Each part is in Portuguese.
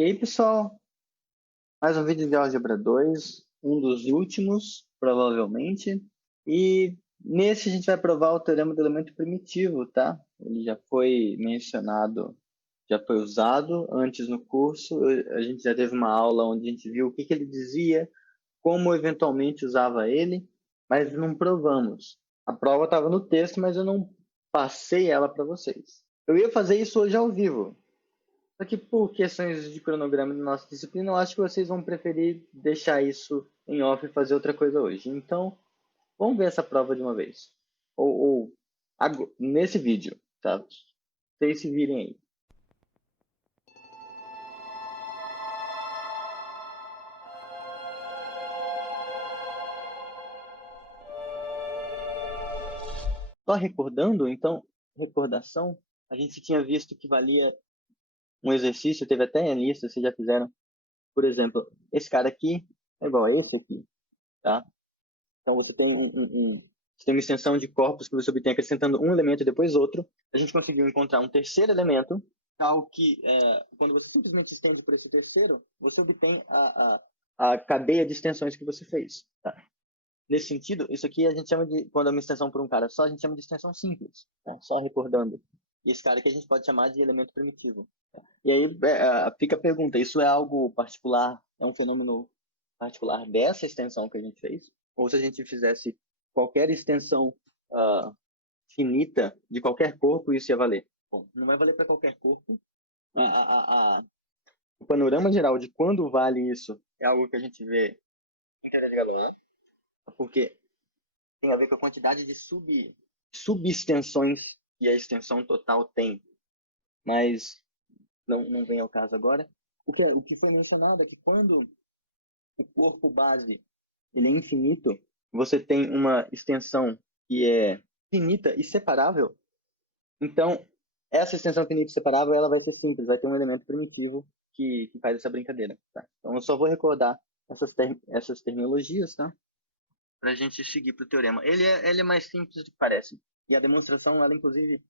E aí, pessoal, mais um vídeo de álgebra 2, um dos últimos, provavelmente. E nesse a gente vai provar o teorema do elemento primitivo, tá? Ele já foi mencionado, já foi usado antes no curso. A gente já teve uma aula onde a gente viu o que ele dizia, como eventualmente usava ele, mas não provamos. A prova estava no texto, mas eu não passei ela para vocês. Eu ia fazer isso hoje ao vivo. Só que por questões de cronograma da nossa disciplina, eu acho que vocês vão preferir deixar isso em off e fazer outra coisa hoje. Então, vamos ver essa prova de uma vez. Ou nesse vídeo, tá? Vocês se virem aí. Só recordando, então, recordação, a gente tinha visto que valia um exercício, teve até em lista, vocês já fizeram. Por exemplo, esse cara aqui é igual a esse aqui, tá? Então você tem você tem uma extensão de corpos que você obtém acrescentando um elemento e depois outro. A gente conseguiu encontrar um terceiro elemento, tal que quando você simplesmente estende por esse terceiro, você obtém a cadeia de extensões que você fez. Tá? Nesse sentido, isso aqui a gente chama de, quando é uma extensão por um cara só, a gente chama de extensão simples. Tá? Só recordando. E esse cara aqui a gente pode chamar de elemento primitivo. Tá? E aí fica a pergunta, isso é algo particular, é um fenômeno particular dessa extensão que a gente fez? Ou se a gente fizesse qualquer extensão finita de qualquer corpo, isso ia valer? Bom, não vai valer para qualquer corpo. O panorama geral de quando vale isso é algo que a gente vê em regra de Galois, porque tem a ver com a quantidade de subextensões que a extensão total tem. Mas não vem ao caso agora. O que foi mencionado é que quando o corpo base ele é infinito, você tem uma extensão que é finita e separável. Então, essa extensão finita e separável ela vai ser simples, vai ter um elemento primitivo que faz essa brincadeira. Tá? Então, eu só vou recordar essas terminologias, tá? Para a gente seguir para o teorema. Ele é mais simples do que parece. E a demonstração, ela inclusive,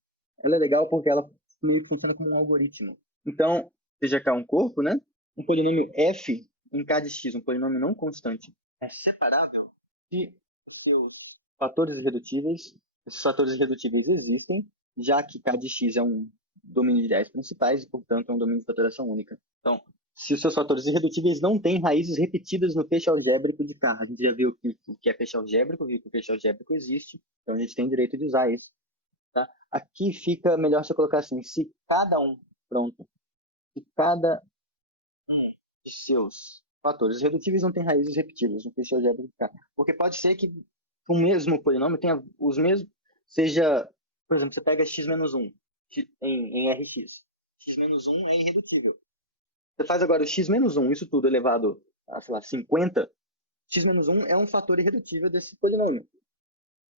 ela é legal porque ela meio que funciona como um algoritmo. Então, seja cá um corpo, né? Um polinômio f em k de x, um polinômio não constante, é separável se os seus fatores irredutíveis, esses fatores irredutíveis existem, já que k de x é um domínio de ideias principais e, portanto, é um domínio de fatoração única. Então, se os seus fatores irredutíveis não têm raízes repetidas no feixe algébrico de K. A gente já viu o que é feixe algébrico, viu que o feixe algébrico existe, então a gente tem direito de usar isso. Tá? Aqui fica melhor você colocar assim, se cada um de seus fatores irredutíveis não tem raízes repetidas no feixe algébrico de K. Porque pode ser que o mesmo polinômio tenha os mesmos, seja, por exemplo, você pega x menos 1 em Rx. X menos 1 é irredutível. Você faz agora o x menos 1, isso tudo elevado a, sei lá, 50, x menos 1 é um fator irredutível desse polinômio.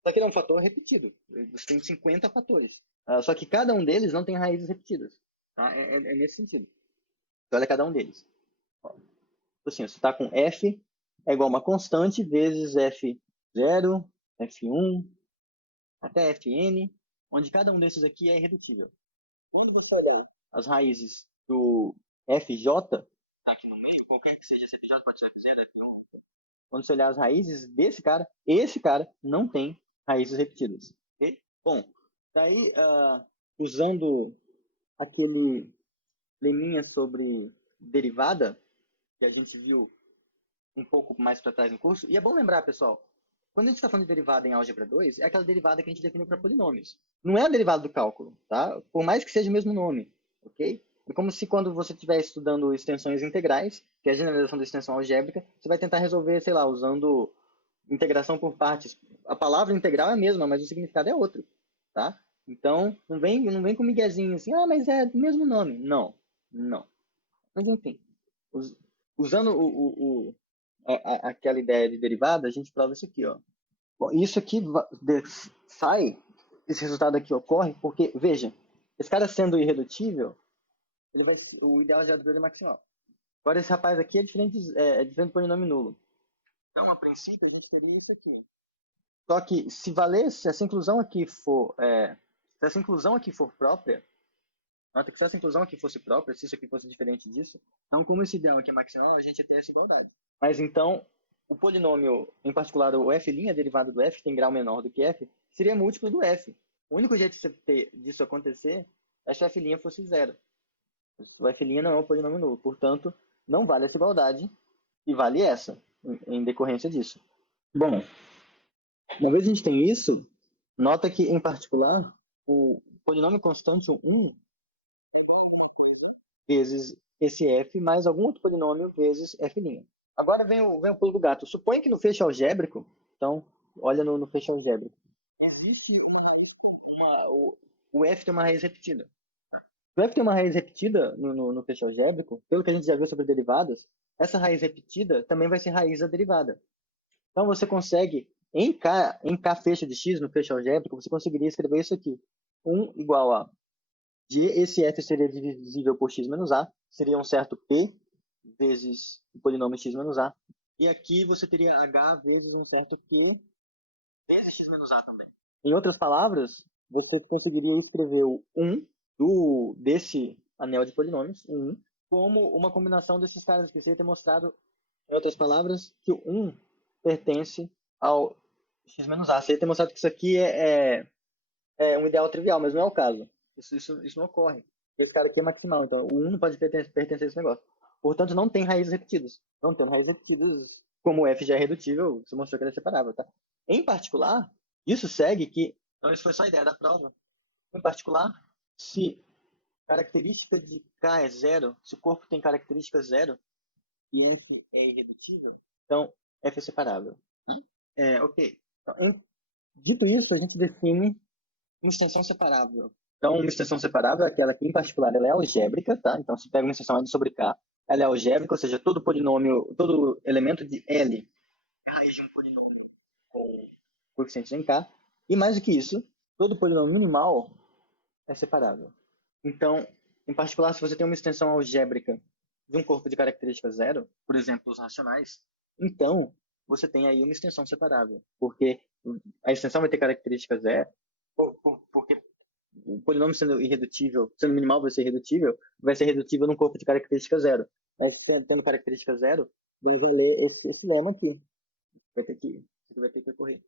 Só que ele é um fator repetido. Você tem 50 fatores. Só que cada um deles não tem raízes repetidas. Tá? É nesse sentido. Então, olha cada um deles. Ó, assim, você está com f é igual a uma constante vezes f0, f1, até fn, onde cada um desses aqui é irredutível. Quando você olhar as raízes do fj, aqui no meio, qualquer que seja esse fj, pode ser f0, f1. Quando você olhar as raízes desse cara, esse cara não tem raízes repetidas. Okay? Bom, daí, usando aquele leminha sobre derivada, que a gente viu um pouco mais para trás no curso, e é bom lembrar, pessoal, quando a gente está falando de derivada em álgebra 2, é aquela derivada que a gente definiu para polinômios. Não é a derivada do cálculo, tá? Por mais que seja o mesmo nome, ok? É como se quando você estiver estudando extensões integrais, que é a generalização da extensão algébrica, você vai tentar resolver, sei lá, usando integração por partes. A palavra integral é a mesma, mas o significado é outro, tá? Então, não vem com miguezinho assim, mas é o mesmo nome. Não. Mas enfim, usando aquela ideia de derivada, a gente prova isso aqui, ó. Bom, isso aqui esse resultado aqui ocorre porque, veja, esse cara sendo irredutível, o ideal já dele é maximal. Agora esse rapaz aqui é diferente do polinômio nulo. Então, a princípio, a gente teria isso aqui. Só que se essa inclusão aqui for própria, Nota que se essa inclusão aqui fosse própria, se isso aqui fosse diferente disso, então como esse ideal aqui é maximal, a gente ia ter essa igualdade. Mas então, o polinômio, em particular o f' derivado do f, que tem grau menor do que f, seria múltiplo do f. O único jeito disso acontecer é se o f' fosse zero. O f' não é um polinômio nulo, portanto, não vale essa igualdade e vale essa, em decorrência disso. Bom, uma vez a gente tem isso, nota que, em particular, o polinômio constante 1 é igual a alguma coisa vezes esse f mais algum outro polinômio vezes f'. Agora vem o pulo do gato. Suponha que no feixe algébrico, então, olha no feixe algébrico, existe o f tem uma raiz repetida. Se o f tem uma raiz repetida no feixe algébrico, pelo que a gente já viu sobre derivadas, essa raiz repetida também vai ser raiz da derivada. Então você consegue, em K fecho de x no feixe algébrico, você conseguiria escrever isso aqui. 1 igual a de esse f seria divisível por x menos a, seria um certo p vezes o polinômio x menos a. E aqui você teria h vezes um certo q vezes x menos a também. Em outras palavras, você conseguiria escrever o 1 desse anel de polinômios, o 1, como uma combinação desses caras que você ia ter mostrado, em outras palavras, que o 1 pertence ao x menos a. Você ia ter mostrado que isso aqui é um ideal trivial, mas não é o caso. Isso não ocorre. Esse cara aqui é maximal, então o 1 não pode pertencer a esse negócio. Portanto, não tem raízes repetidas. Não tendo raízes repetidas, como o f já é redutível, você mostrou que ele é separável, tá? Em particular, isso segue que... Então, isso foi só a ideia da prova. Em particular, se característica de K é zero, se o corpo tem característica zero e f é irredutível, então f é separável. Ok. Então, dito isso, a gente define uma extensão separável. Então, uma extensão separável é aquela que, em particular, ela é algébrica, tá? Então, se pega uma extensão L sobre K, ela é algébrica, ou seja, todo polinômio, todo elemento de L é raiz de um polinômio com coeficientes em K. E mais do que isso, todo polinômio minimal é separável. Então, em particular, se você tem uma extensão algébrica de um corpo de característica zero, por exemplo, os racionais, então você tem aí uma extensão separável, porque a extensão vai ter característica zero, porque o polinômio sendo irredutível, sendo minimal vai ser redutível num corpo de característica zero. Mas tendo característica zero, vai valer esse lema aqui. Vai ter que ocorrer.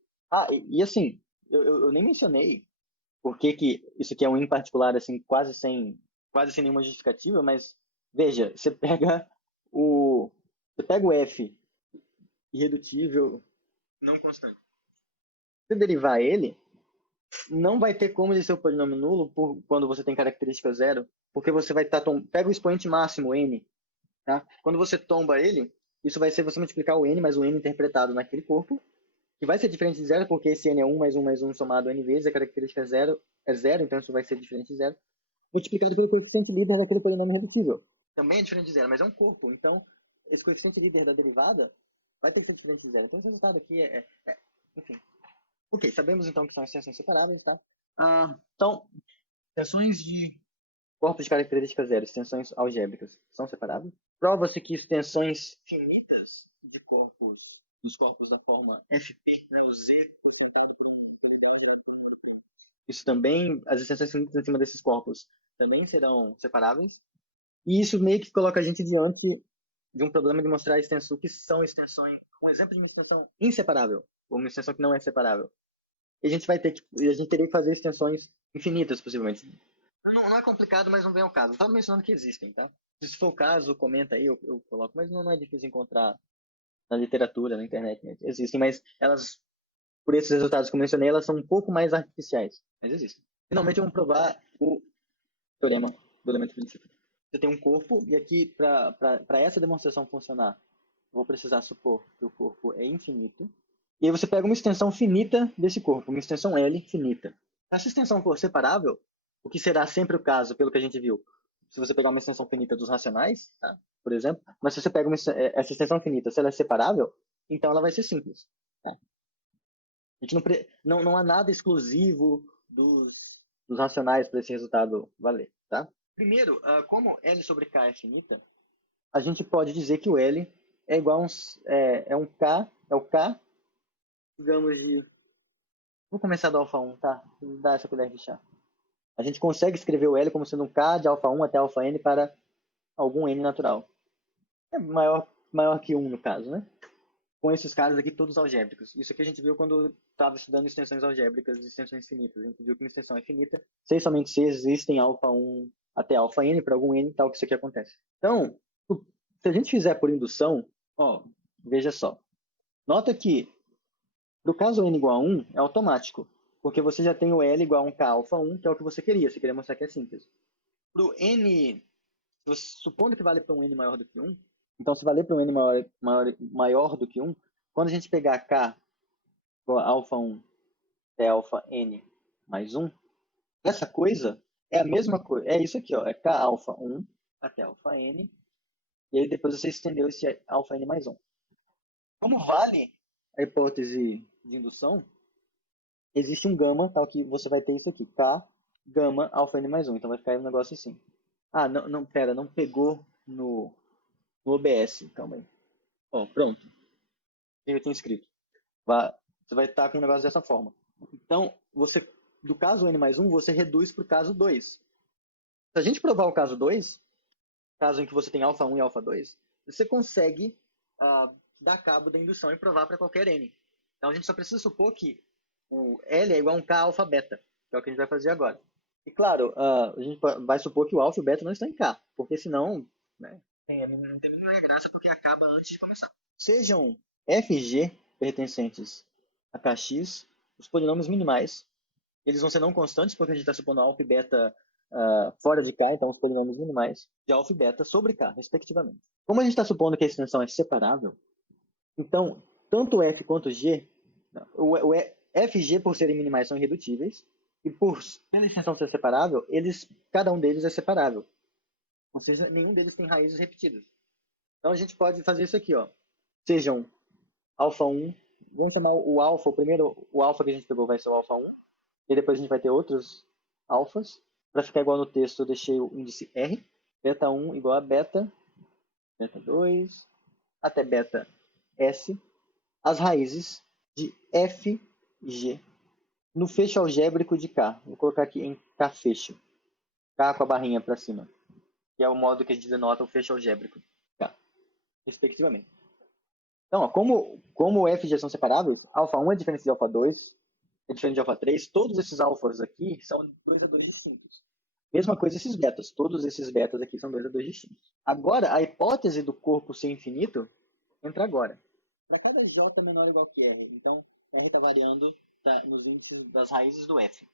E assim, eu nem mencionei por que isso aqui é um em particular, assim, quase sem nenhuma justificativa, mas veja, você pega o f irredutível não constante. Se você derivar ele, não vai ter como ele ser o polinômio nulo quando você tem característica zero, porque você vai estar pega o expoente máximo n, tá? Quando você tomba ele, isso vai ser você multiplicar o n mais o n interpretado naquele corpo, que vai ser diferente de zero, porque esse n é 1 mais 1 mais 1 somado n vezes, a característica é zero, então isso vai ser diferente de zero, multiplicado pelo coeficiente líder daquele polinômio redutível. Também é diferente de zero, mas é um corpo, então esse coeficiente líder da derivada vai ter que ser diferente de zero. Então esse resultado aqui enfim. Ok, sabemos então que são extensões separáveis, tá? Então, extensões de corpos de característica zero, extensões algébricas, são separáveis. Prova-se que extensões finitas de corpos, dos corpos da forma FP, né, o Z, isso também, as extensões finitas em cima desses corpos também serão separáveis. E isso meio que coloca a gente diante de um problema de mostrar o que são extensões, um exemplo de uma extensão inseparável, ou uma extensão que não é separável. E a gente teria que fazer extensões infinitas, possivelmente. Não é complicado, mas não vem ao caso. Estava mencionando que existem, tá? Se for o caso, comenta aí, eu coloco. Mas não é difícil encontrar na literatura, na internet. Né? Existem, mas elas, por esses resultados que eu mencionei, elas são um pouco mais artificiais. Mas existem. Finalmente, vamos provar o teorema do elemento princípio. Você tem um corpo, e aqui, para essa demonstração funcionar, vou precisar supor que o corpo é infinito. E aí você pega uma extensão finita desse corpo, uma extensão L finita. Se essa extensão for separável, o que será sempre o caso, pelo que a gente viu, se você pegar uma extensão finita dos racionais, tá? Por exemplo, mas se você pega essa extensão finita, se ela é separável, então ela vai ser simples. Tá? A gente não há nada exclusivo dos racionais para esse resultado valer. Tá? Primeiro, como L sobre K é finita, a gente pode dizer que o L é igual a um K, é o K, digamos de... Vou começar do alfa 1, tá? Vou dar essa colher de chá. A gente consegue escrever o L como sendo um K de alfa 1 até alfa n para algum n natural. É maior que 1 no caso, né? Com esses caras aqui todos algébricos. Isso aqui a gente viu quando estava estudando extensões algébricas e extensões finitas. A gente viu que uma extensão é finita, se e somente se existem alfa 1 até alfa n, para algum n, tal que isso aqui acontece. Então, se a gente fizer por indução, ó, veja só. Nota que, no caso n igual a 1, é automático, porque você já tem o L igual a 1K alfa 1, que é o que você queria mostrar que é síntese. Para o n, supondo que vale para um n maior do que 1, então se valer para um n maior do que 1, quando a gente pegar K igual a alfa 1 até alfa n mais 1, essa coisa é a mesma coisa, é isso aqui, ó, é K alfa 1 até alfa n, e aí depois você estendeu esse alfa n mais 1. Como vale a hipótese de indução, existe um gama, tal que você vai ter isso aqui, K gama alfa n mais 1. Então vai ficar um negócio assim. Ah, não, pera, não pegou no OBS. Calma aí. Ó, pronto. Eu tenho escrito. Você vai estar com um negócio dessa forma. Então, do caso n mais 1, você reduz para o caso 2. Se a gente provar o caso 2, caso em que você tem alfa 1 e alfa 2, você consegue dar cabo da indução e provar para qualquer n. Então, a gente só precisa supor que o L é igual a um K alfa beta, que é o que a gente vai fazer agora. E claro, a gente vai supor que o alfa e o beta não estão em K, porque senão, né, não tem nenhuma graça, porque acaba antes de começar. Sejam f e g pertencentes a kx, os polinômios minimais, eles vão ser não constantes, porque a gente está supondo alfa e beta fora de K, então os polinômios minimais de alfa e beta sobre K, respectivamente. Como a gente está supondo que a extensão é separável, então, tanto f quanto g, f e g, por serem minimais, são irredutíveis, e pela extensão ser separável, cada um deles é separável. Ou seja, nenhum deles tem raízes repetidas. Então, a gente pode fazer isso aqui, ó. Sejam alfa 1, vamos chamar o alfa, o alfa que a gente pegou vai ser o alfa 1, e depois a gente vai ter outros alfas. Para ficar igual no texto, eu deixei o índice R, beta 1 igual a beta 2, até beta S, as raízes de f e g no fecho algébrico de K. Vou colocar aqui em K fecho. K com a barrinha para cima. Que é o modo que a gente denota o fecho algébrico. K, respectivamente. Então, ó, como f e g são separáveis, alfa 1 é diferente de alfa 2, é diferente de alfa 3, todos esses alfas aqui são 2 a 2 distintos. Mesma coisa esses betas, todos esses betas aqui são 2 a 2 distintos. Agora, a hipótese do corpo ser infinito entra agora. Para cada j menor ou igual que r, então r está variando nos índices das raízes do f.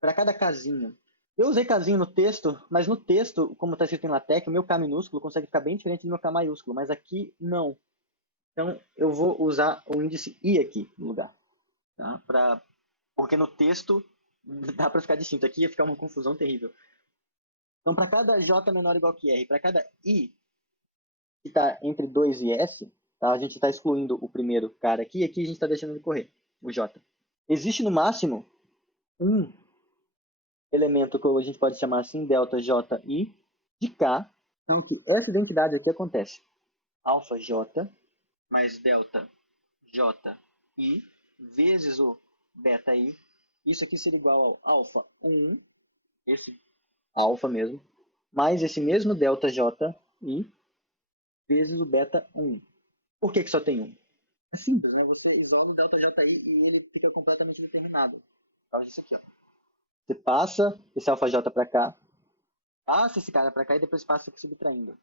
Para cada casinho, eu usei casinho no texto, mas no texto, como está escrito em LaTeX, o meu K minúsculo consegue ficar bem diferente do meu K maiúsculo, mas aqui não. Então eu vou usar o índice I aqui no lugar. Tá? Porque no texto dá para ficar distinto. Aqui ia ficar uma confusão terrível. Então, para cada j menor ou igual que r, para cada I que está entre 2 e S, tá? A gente está excluindo o primeiro cara aqui, e aqui a gente está deixando ele correr, o J. Existe no máximo um elemento que a gente pode chamar assim, delta JI, de K. Então, que essa identidade aqui acontece. Alfa J mais delta JI vezes o beta I. Isso aqui seria igual ao alfa 1, esse alfa mesmo, mais esse mesmo delta JI vezes o beta 1. Por que só tem um? É simples, né? Você isola o delta JI e ele fica completamente determinado. Por causa disso aqui, ó. Você passa esse alfa J para cá, passa esse cara para cá e depois passa aqui subtraindo.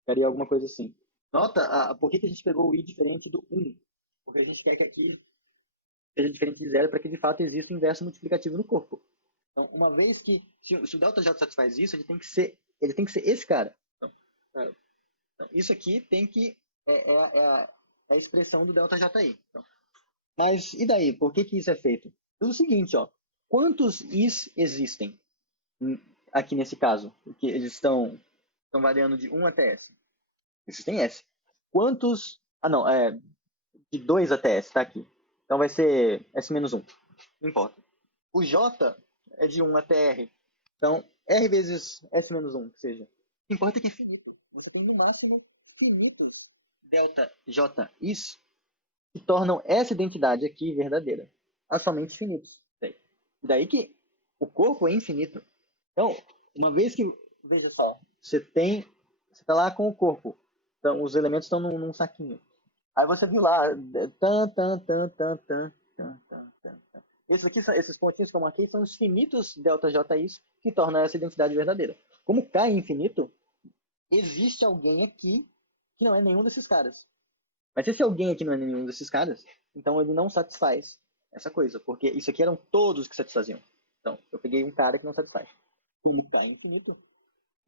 Ficaria alguma coisa assim. Nota por que a gente pegou o I diferente do 1? Porque a gente quer que aqui seja diferente de zero para que de fato exista o inverso multiplicativo no corpo. Então, uma vez que, se o delta J satisfaz isso, ele tem que ser esse cara. Então, isso aqui tem que é a expressão do delta JI. Então, mas e daí? Por que isso é feito? Pelo seguinte, ó, quantos Is existem aqui nesse caso? Porque eles estão variando de 1 até S. Existem S. Quantos... de 2 até S, tá aqui. Então vai ser S menos 1. Não importa. O J é de 1 até R. Então, R vezes S menos 1, que seja. O que importa é que é finito. Você tem no máximo finitos delta J is que tornam essa identidade aqui verdadeira. Há somente finitos. Daí que O corpo é infinito. Então, uma vez que, veja só, você tá lá com o corpo. Então, os elementos estão num saquinho. Aí você viu lá, tan, tan, tan, tan, tan, tan, tan, tan, tan. Esses pontinhos que eu marquei são os finitos ΔJIs que tornam essa identidade verdadeira. Como K é infinito, existe alguém aqui que não é nenhum desses caras. Mas esse alguém aqui não é nenhum desses caras, então ele não satisfaz essa coisa, porque isso aqui eram todos que satisfaziam. Então, eu peguei um cara que não satisfaz. Como K é infinito,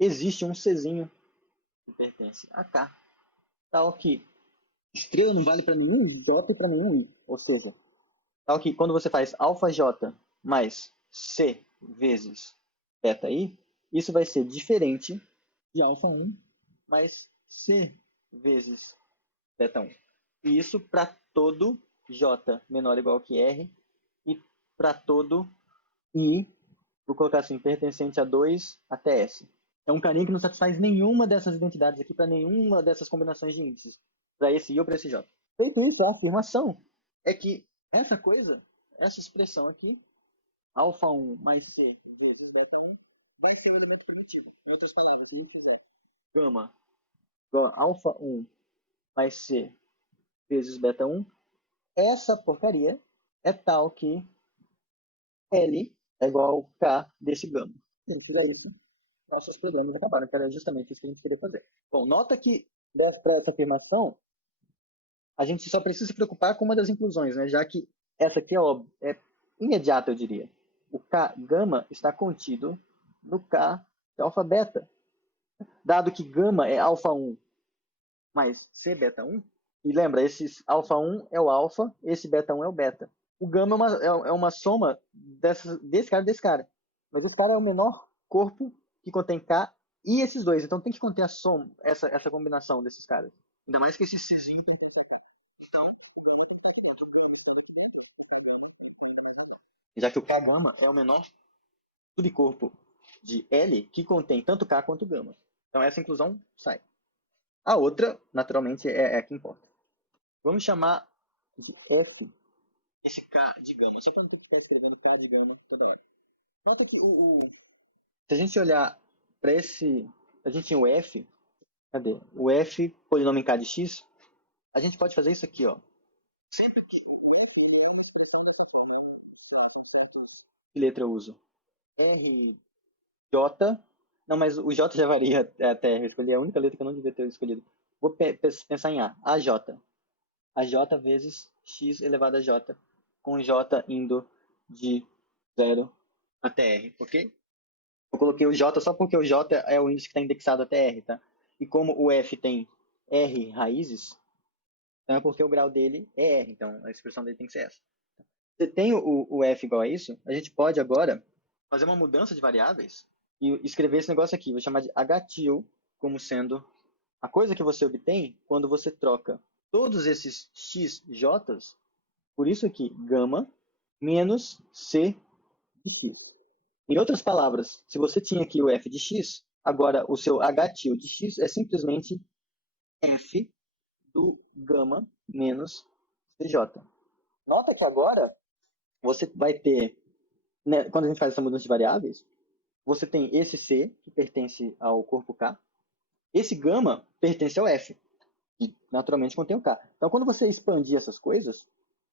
existe um Czinho que pertence a K. Tal que estrela não vale para nenhum J e para nenhum I. Ou seja, tal que quando você faz alfa J mais C vezes beta I, isso vai ser diferente de alfa 1 mais C vezes beta 1. E isso para todo J menor ou igual que R e para todo I, vou colocar assim, pertencente a 2 até S. É um carinha que não satisfaz nenhuma dessas identidades aqui para nenhuma dessas combinações de índices. Para esse I ou para esse J. Feito isso, a afirmação é que essa coisa, essa expressão aqui, alfa 1 mais C vezes beta 1, vai ter um elemento primitivo. Em outras palavras, se eu fizer gama igual a alfa 1 mais C vezes beta 1, essa porcaria é tal que L é igual a K desse gama. Se a gente fizer isso, nossos problemas acabaram, que era justamente isso que a gente queria fazer. Bom, nota que para essa afirmação, a gente só precisa se preocupar com uma das inclusões, né? Já que essa aqui é imediata, eu diria. O K gama está contido no K de alfa beta. Dado que gama é alfa 1 mais C beta 1, e lembra, esse alfa 1 é o alfa, esse beta 1 é o beta. O gama é uma soma desse cara e desse cara. Mas esse cara é o menor corpo que contém K e esses dois. Então tem que conter a soma, essa combinação desses caras. Ainda mais que esse Czinho tem que. Então, já que o K gama é o menor subcorpo de L que contém tanto K quanto gama. Então essa inclusão sai. A outra, naturalmente, é a que importa. Vamos chamar de F esse K de gama. Só para não ter que ficar escrevendo K de gama toda hora. Nota que se a gente olhar para esse. A gente tinha o F. Cadê? O F, polinômio em K de X. A gente pode fazer isso aqui, ó. Que letra eu uso? R, J. Não, mas o J já varia até. Eu escolhi a única letra que eu não devia ter escolhido. Vou pensar em A. AJ. AJ vezes X elevado a J. Com J indo de 0 até R. Ok? Eu coloquei o J só porque o J é o índice que está indexado até R, tá? E como o F tem R raízes, então é porque o grau dele é R. Então a expressão dele tem que ser essa. Você tem o F igual a isso, a gente pode agora fazer uma mudança de variáveis e escrever esse negócio aqui. Vou chamar de HTIL como sendo a coisa que você obtém quando você troca todos esses XJs por isso aqui, gama menos C de X. Em outras palavras, se você tinha aqui o F de X, agora o seu HTIL de X é simplesmente F do gama menos CJ. Nota que agora você vai ter, né, quando a gente faz essa mudança de variáveis, você tem esse C, que pertence ao corpo K, esse gama pertence ao F, que naturalmente contém o K. Então, quando você expandir essas coisas,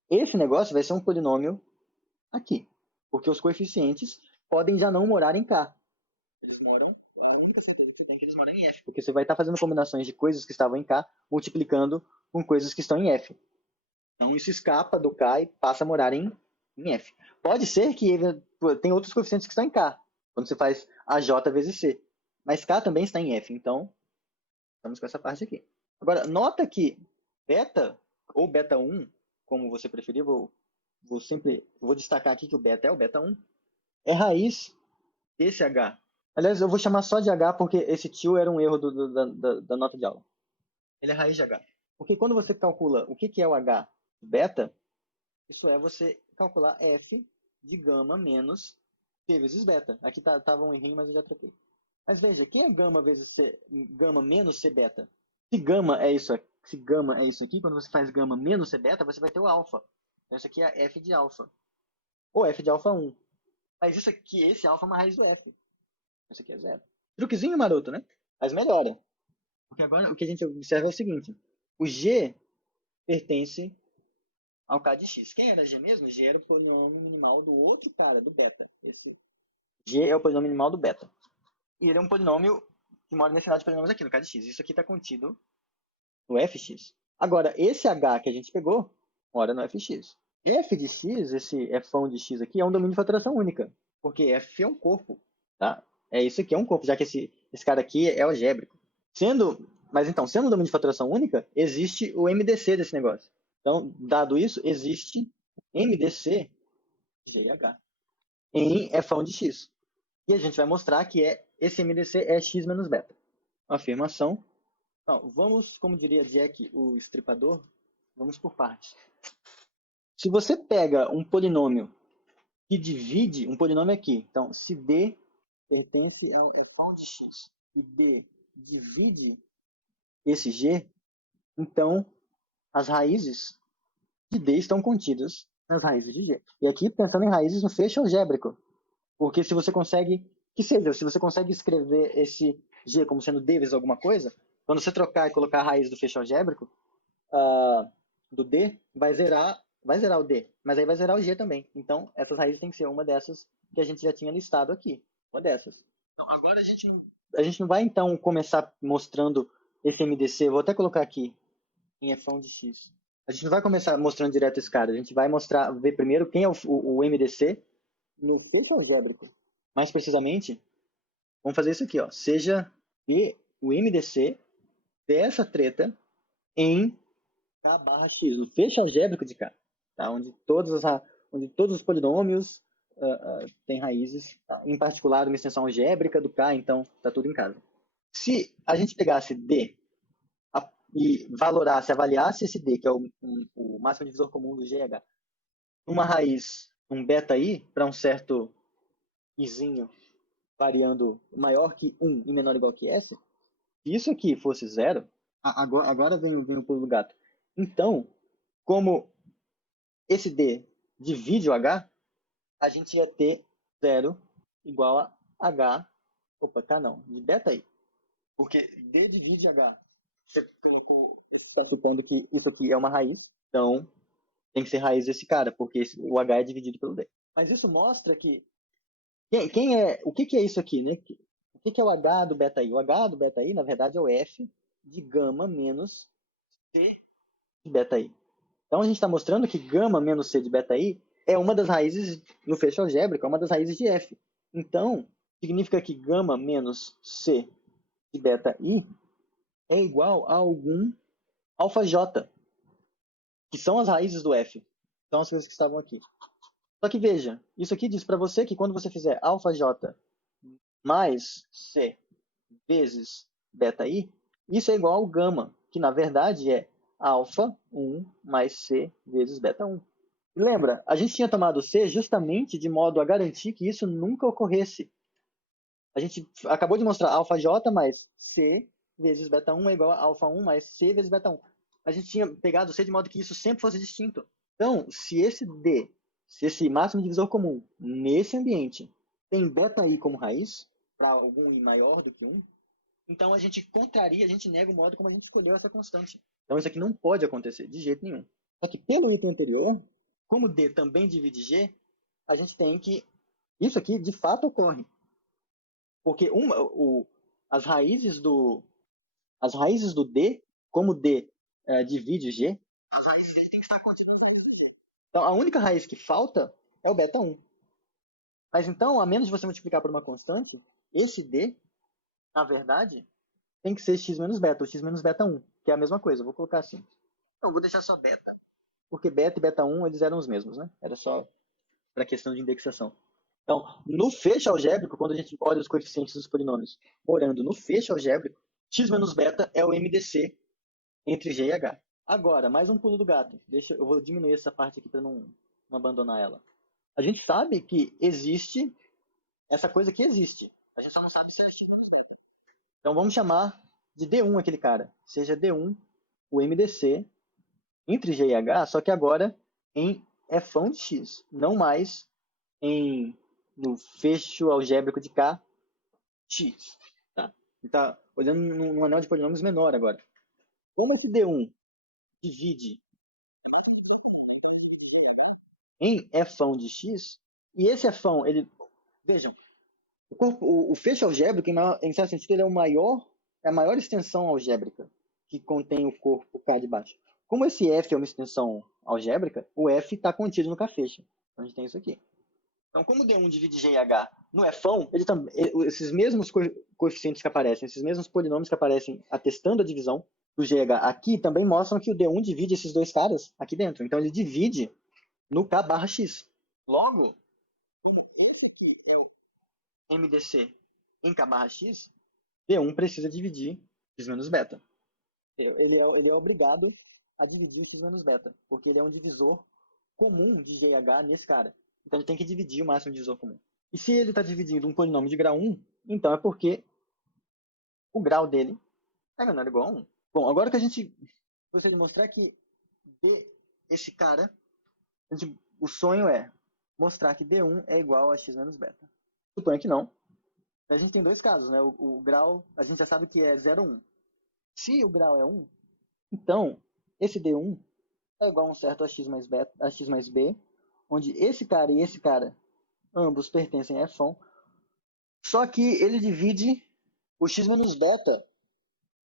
esse negócio vai ser um polinômio aqui, porque os coeficientes podem já não morar em K. Eles moram, a única certeza que você tem é que eles moram em F, porque você vai estar fazendo combinações de coisas que estavam em K, multiplicando com coisas que estão em F. Então, isso escapa do K e passa a morar em F. Pode ser que tem outros coeficientes que estão em K, quando você faz AJ vezes C. Mas K também está em F, então estamos com essa parte aqui. Agora, nota que beta, ou beta 1, como você preferir, vou destacar aqui que o beta é o beta 1, é raiz desse H. Aliás, eu vou chamar só de H porque esse tio era um erro da nota de aula. Ele é raiz de H. Porque quando você calcula o que é o H beta, isso é você calcular F de gama menos C vezes beta. Aqui estava um errinho, mas eu já troquei. Mas veja, quem é gama vezes C, gama menos C beta? Se gama é isso aqui, quando você faz gama menos C beta, você vai ter o alfa. Então, isso aqui é F de alfa. Ou F de alfa 1. Mas isso aqui, esse alfa é uma raiz do f. Isso aqui é zero. Truquezinho maroto, né? Mas melhora. Porque agora o que a gente observa é o seguinte. O g pertence ao k de x. Quem era g mesmo? G era o polinômio minimal do outro cara, do beta. Esse g é o polinômio minimal do beta. E ele é um polinômio que mora nesse lado de polinômios aqui, no k de x. Isso aqui está contido no fx. Agora, esse h que a gente pegou, mora no fx. F de x, esse fão de x aqui, é um domínio de faturação única. Porque f é um corpo. Tá? É isso aqui, é um corpo, já que esse cara aqui é algébrico. Mas então, sendo um domínio de faturação única, existe o MDC desse negócio. Então, dado isso, existe MDC GH em fão de x. E a gente vai mostrar que esse MDC é x menos beta. Afirmação. Então, vamos, como diria Jack, o estripador, vamos por partes. Se você pega um polinômio que divide um polinômio aqui, então, se D pertence a fão de x e D divide esse G, então as raízes de D estão contidas nas raízes de G. E aqui, pensando em raízes no fecho algébrico, porque se você consegue, se você consegue escrever esse G como sendo D vezes alguma coisa, quando você trocar e colocar a raiz do fecho algébrico, do D, vai zerar o D, mas aí vai zerar o G também. Então, essas raízes tem que ser uma dessas que a gente já tinha listado aqui. Uma dessas. Então, agora a gente não vai, então, começar mostrando esse MDC. Vou até colocar aqui em fão de x. A gente não vai começar mostrando direto esse cara. A gente vai ver primeiro quem é o MDC no fecho algébrico. Mais precisamente, vamos fazer isso aqui, ó. Seja o MDC dessa treta em K barra X, no fecho algébrico de K, tá? onde todos os polinômios têm raízes, em particular uma extensão algébrica do K, então está tudo em casa. Se a gente pegasse D e avaliasse esse D, que é o máximo divisor comum do GH, uma raiz, um beta I, para um certo izinho variando maior que 1 e menor ou igual que S, se isso aqui fosse zero, agora vem o pulo do gato. Então, como esse D divide o H, a gente ia ter 0 igual a H, K não, de beta I. Porque D divide H. Você está supondo que isso aqui é uma raiz, então tem que ser raiz desse cara, porque o H é dividido pelo D. Mas isso mostra que o que é isso aqui, né? O que é o H do beta I? O H do beta I, na verdade, é o F de gama menos C de beta I. Então a gente está mostrando que gama menos C de beta I é uma das raízes no fecho algébrico, é uma das raízes de F. Então, significa que gama menos C de beta I é igual a algum alfa J, que são as raízes do F. São as coisas que estavam aqui. Só que veja, isso aqui diz para você que quando você fizer alfa J mais C vezes beta I, isso é igual ao gama, que na verdade é alfa 1 mais C vezes beta 1. E lembra, a gente tinha tomado C justamente de modo a garantir que isso nunca ocorresse. A gente acabou de mostrar alfa J mais C vezes beta 1 é igual a alfa 1 mais C vezes beta 1. A gente tinha pegado C de modo que isso sempre fosse distinto. Então, se esse máximo divisor comum nesse ambiente tem beta I como raiz, para algum I maior do que 1, então a gente contraria, a gente nega o modo como a gente escolheu essa constante. Então isso aqui não pode acontecer de jeito nenhum. Só que pelo item anterior, como D também divide G, a gente tem que... Isso aqui de fato ocorre. Porque as raízes do D, como D divide G, as raízes dele têm que estar contidas nas raízes de G. Então a única raiz que falta é o beta 1. Mas então, a menos de você multiplicar por uma constante, esse D, na verdade, tem que ser x menos beta, ou x menos beta 1, que é a mesma coisa. Eu vou colocar assim. Eu vou deixar só beta, porque beta e beta 1 eles eram os mesmos, né? Era só para questão de indexação. Então, no fecho algébrico, quando a gente olha os coeficientes dos polinômios, morando no fecho algébrico, x menos beta é o MDC entre G e H. Agora, mais um pulo do gato. Eu vou diminuir essa parte aqui para não abandonar ela. A gente sabe que existe essa coisa que existe. A gente só não sabe se é x menos beta. Então, vamos chamar de D1 aquele cara. Seja D1 o MDC entre G e H, só que agora em fão de x, não mais em no fecho algébrico de K, X. Tá? Então, olhando num anel de polinômios menor agora. Como esse D1 divide em Fão de X, e esse Fão, ele, vejam, o fecho algébrico, em certo sentido, ele é a maior extensão algébrica que contém o corpo K de baixo. Como esse F é uma extensão algébrica, o F está contido no K fecho. Então a gente tem isso aqui. Então, como D1 divide G em H no Fão, esses mesmos coeficientes que aparecem, esses mesmos polinômios que aparecem atestando a divisão do GH aqui, também mostram que o D1 divide esses dois caras aqui dentro. Então, ele divide no K barra X. Logo, como esse aqui é o MDC em K barra X, D1 precisa dividir X menos beta. Ele é obrigado a dividir o X menos beta, porque ele é um divisor comum de GH nesse cara. Então ele tem que dividir o máximo divisor comum. E se ele está dividindo um polinômio de grau 1, então é porque o grau dele é menor ou igual a 1. Bom, agora que a gente gostaria de mostrar que esse cara, o sonho é mostrar que D1 é igual a X menos beta. Suponho que não. A gente tem dois casos, né? O grau, a gente já sabe que é 0, 1. Se o grau é 1, então esse D1 é igual a um certo AX mais, beta, AX mais B, onde esse cara e esse cara, ambos pertencem a Fão, só que ele divide o X menos beta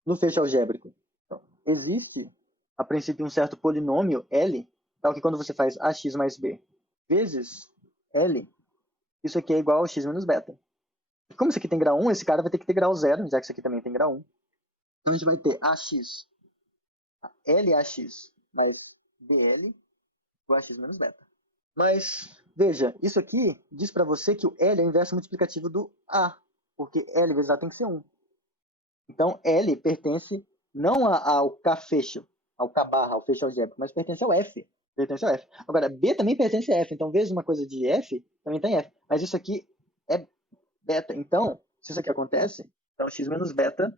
no fecho algébrico. Então, existe, a princípio, um certo polinômio L, tal que quando você faz AX mais B vezes L, isso aqui é igual a X menos beta. Como isso aqui tem grau 1, esse cara vai ter que ter grau 0, já que isso aqui também tem grau 1. Então a gente vai ter AX, LAX mais BL igual a X menos beta. Mas, veja, isso aqui diz para você que o L é o inverso multiplicativo do A, porque L vezes A tem que ser 1. Então, L pertence não ao K fecho, ao K barra, ao fecho algébrico, mas pertence ao F. Pertence ao F. Agora, B também pertence a F, então vezes uma coisa de F, também tem F. Mas isso aqui é beta. Então, se isso aqui acontece, então X menos beta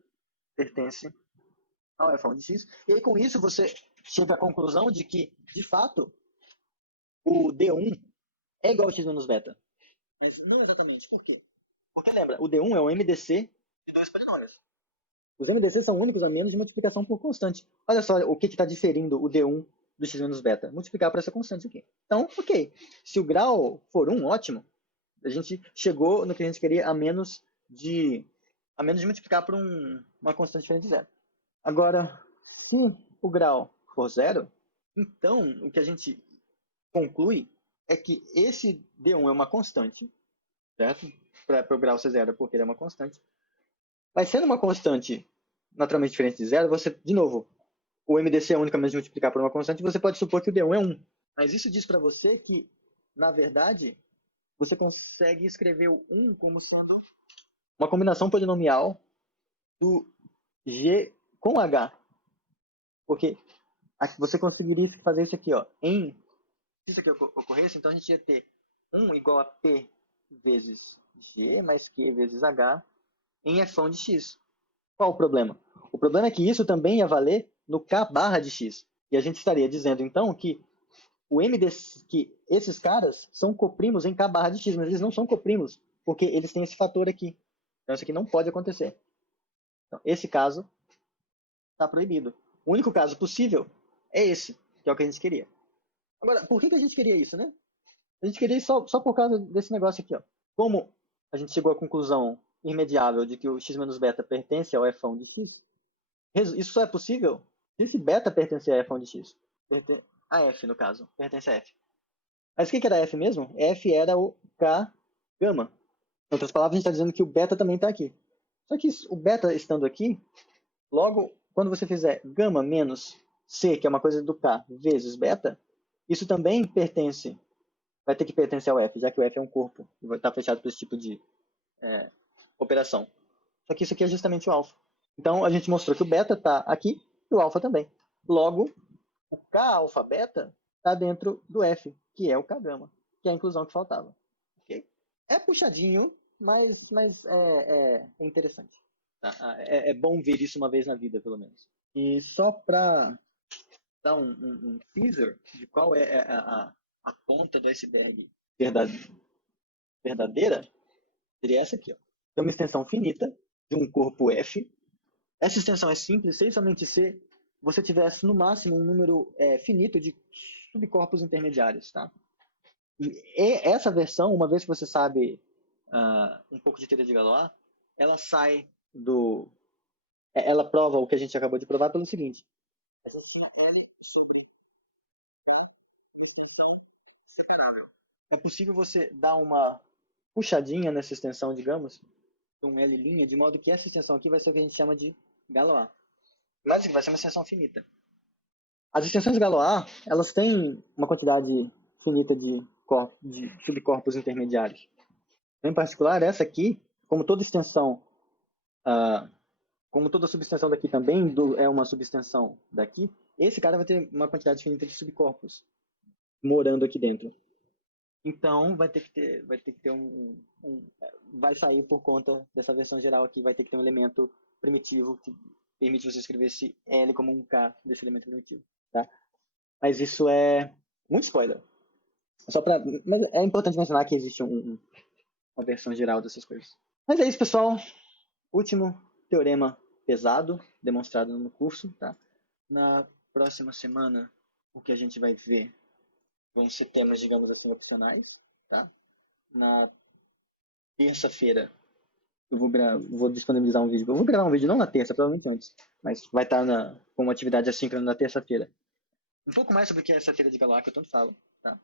pertence ao F de X. E aí, com isso, você chega à conclusão de que, de fato, o D1 é igual a X menos beta. Mas não exatamente. Por quê? Porque lembra, o D1 é um MDC de dois polinômios. Os MDCs são únicos a menos de multiplicação por constante. Olha só o que está diferindo o D1 do X menos beta. Multiplicar por essa constante aqui. Então, ok. Se o grau for 1, ótimo. A gente chegou no que a gente queria a menos de multiplicar por uma constante diferente de zero. Agora, se o grau for 0, então o que a gente conclui é que esse D1 é uma constante, certo? Para o grau ser zero, porque ele é uma constante. Mas sendo uma constante naturalmente diferente de zero, você, de novo, o MDC é único a menos de multiplicar por uma constante, você pode supor que o D1 é 1. Mas isso diz para você que, na verdade, você consegue escrever o 1 como sendo uma combinação polinomial do G com H. Porque você conseguiria fazer isso aqui, ó, se isso aqui ocorresse, então a gente ia ter 1 igual a P vezes G mais Q vezes H em Fão de X. Qual o problema? O problema é que isso também ia valer no K barra de X. E a gente estaria dizendo, então, que que esses caras são coprimos em K barra de X, mas eles não são coprimos, porque eles têm esse fator aqui. Então isso aqui não pode acontecer. Então, esse caso está proibido. O único caso possível é esse, que é o que a gente queria. Agora, por que a gente queria isso, né? A gente queria isso só por causa desse negócio aqui, ó. Como a gente chegou à conclusão irremediável de que o x menos beta pertence ao f de x, isso só é possível se esse beta pertencer a f de x. A f, no caso, pertence a f. Mas o que era f mesmo? F era o k gama. Em outras palavras, a gente está dizendo que o beta também está aqui. Só que o beta estando aqui, logo, quando você fizer gama menos c, que é uma coisa do k, vezes beta, isso também vai ter que pertencer ao f, já que o f é um corpo e vai estar fechado por esse tipo de operação. Só que isso aqui é justamente o alfa. Então, a gente mostrou que o beta está aqui e o alfa também. Logo, o k alfa beta está dentro do f, que é o k gama, que é a inclusão que faltava. Okay? É puxadinho, mas é interessante. Tá? É bom ver isso uma vez na vida, pelo menos. E só para dar um teaser de qual é a ponta do iceberg verdadeiro, verdadeira seria essa aqui, ó. Tem uma extensão finita de um corpo F. Essa extensão é simples se e somente se você tivesse no máximo um número finito de subcorpos intermediários, tá? E essa versão, uma vez que você sabe um pouco de teoria de Galois, ela sai do... Ela prova o que a gente acabou de provar pelo seguinte. A gente tinha L sobre separável. É possível você dar uma puxadinha nessa extensão, digamos, um L', de modo que essa extensão aqui vai ser o que a gente chama de Galois. Mas vai ser uma extensão finita. As extensões Galois, elas têm uma quantidade finita de subcorpos intermediários. Em particular, essa aqui, como toda extensão, como toda subextensão daqui também é uma subextensão daqui, esse cara vai ter uma quantidade finita de subcorpos morando aqui dentro. Então, vai ter que ter vai sair por conta dessa versão geral aqui, vai ter que ter um elemento primitivo que permite você escrever esse L como um K desse elemento primitivo, tá? Mas isso é muito spoiler. Mas é importante mencionar que existe uma versão geral dessas coisas. Mas é isso, pessoal. Último teorema pesado demonstrado no curso, tá? Na próxima semana, o que a gente vai ver vão ser temas, digamos assim, opcionais, tá? Na terça-feira, eu vou disponibilizar um vídeo. Eu vou gravar um vídeo não na terça, provavelmente antes, mas vai estar com uma atividade assíncrona na terça-feira. Um pouco mais sobre o que é essa feira de Galois que eu tanto falo, tá?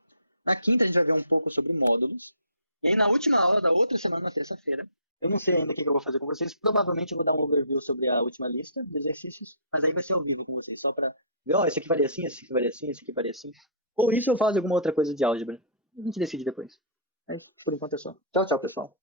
Na quinta a gente vai ver um pouco sobre módulos. E aí na última aula da outra semana, na terça-feira, eu não sei ainda o que eu vou fazer com vocês. Provavelmente eu vou dar um overview sobre a última lista de exercícios, mas aí vai ser ao vivo com vocês, só para ver, ó, esse aqui faria assim, esse aqui faria assim, esse aqui faria assim. Ou isso eu falo de alguma outra coisa de álgebra. A gente decide depois. Mas por enquanto é só. Tchau, tchau, pessoal.